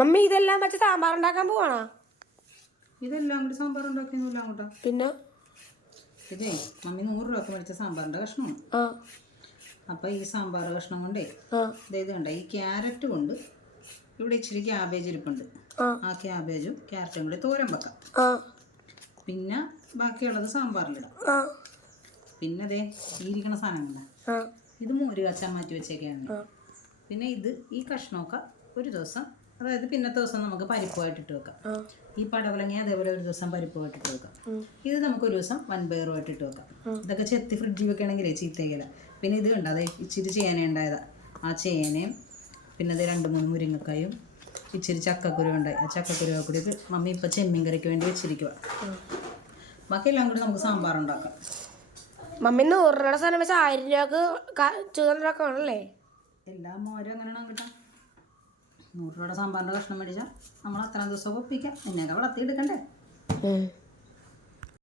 Mummy ഇതെല്ലാം വെച്ച് സാമ്പാർ ഉണ്ടാക്കാൻ പോവാണോ? ഇതെല്ലാം കൂടി സാമ്പാർ ഉണ്ടാക്കിയൊന്നുമില്ല അങ്ങോട്ടാ. പിന്നെ ഇതേ മമ്മി 100 രൂപ മേടിച്ച സാമ്പാറിന്റെ കഷ്ണമാണ്. അപ്പൊ ഈ സാമ്പാർ കഷ്ണം കൊണ്ടേ ഇത് കണ്ട ഈ ക്യാരറ്റ് കൊണ്ട് ഇവിടെ ഇച്ചിരി ക്യാബേജ് ഇരിപ്പുണ്ട്. ആ ക്യാബേജും ക്യാരറ്റും കൂടി തോരൻ വെക്കാം. പിന്നെ ബാക്കിയുള്ളത് സാമ്പാറിലിടാം. പിന്നെ അതേ ഇരിക്കണ സാധനങ്ങള ഇത് മോര് കാച്ചാൻ മാറ്റി വെച്ചേക്കാണ്. പിന്നെ ഈ കഷ്ണമൊക്കെ ഒരു ദിവസം, അതായത് പിന്നത്തെ ദിവസം നമുക്ക് പരിപ്പുമായിട്ടിട്ട് വെക്കാം. ഈ പടവലങ്ങ അതേപോലെ ഒരു ദിവസം പരിപ്പുമായിട്ടിട്ട് വെക്കാം. ഇത് നമുക്ക് ഒരു ദിവസം വൻപയറുമായിട്ടിട്ട് വെക്കാം. ഇതൊക്കെ ചെത്തി ഫ്രിഡ്ജിൽ വെക്കണമെങ്കിലേ ചീത്തയില്ല. പിന്നെ ഇത് കണ്ട അതെ ഇച്ചിരി ചേന ഉണ്ടായതാ. ആ ചേനയും പിന്നെ അത് 2-3 മുരിങ്ങക്കായും ഇച്ചിരി ചക്കക്കുരു ഉണ്ടായി. ആ ചക്കക്കുരു കൂടി മമ്മി ഇപ്പം ചെമ്മീൻ കറിക്ക് വേണ്ടി വെച്ചിരിക്കുക. ബാക്കിയെല്ലാം കൂടി നമുക്ക് സാമ്പാർ ഉണ്ടാക്കാം. മമ്മി 100 രൂപയുടെ സാധനം വെച്ചാൽ 1000 രൂപക്ക് ചുതണ്ടാക്കണല്ലേ? എല്ലാം മോരും അങ്ങനെയാണ് കിട്ടാം. 100 രൂപയുടെ സാമ്പാറിൻ്റെ കഷ്ണം മേടിച്ചാൽ നമ്മൾ അത്ര ദിവസം ഒപ്പിക്കാം. എന്നൊക്കെ വളർത്തി എടുക്കണ്ടേ?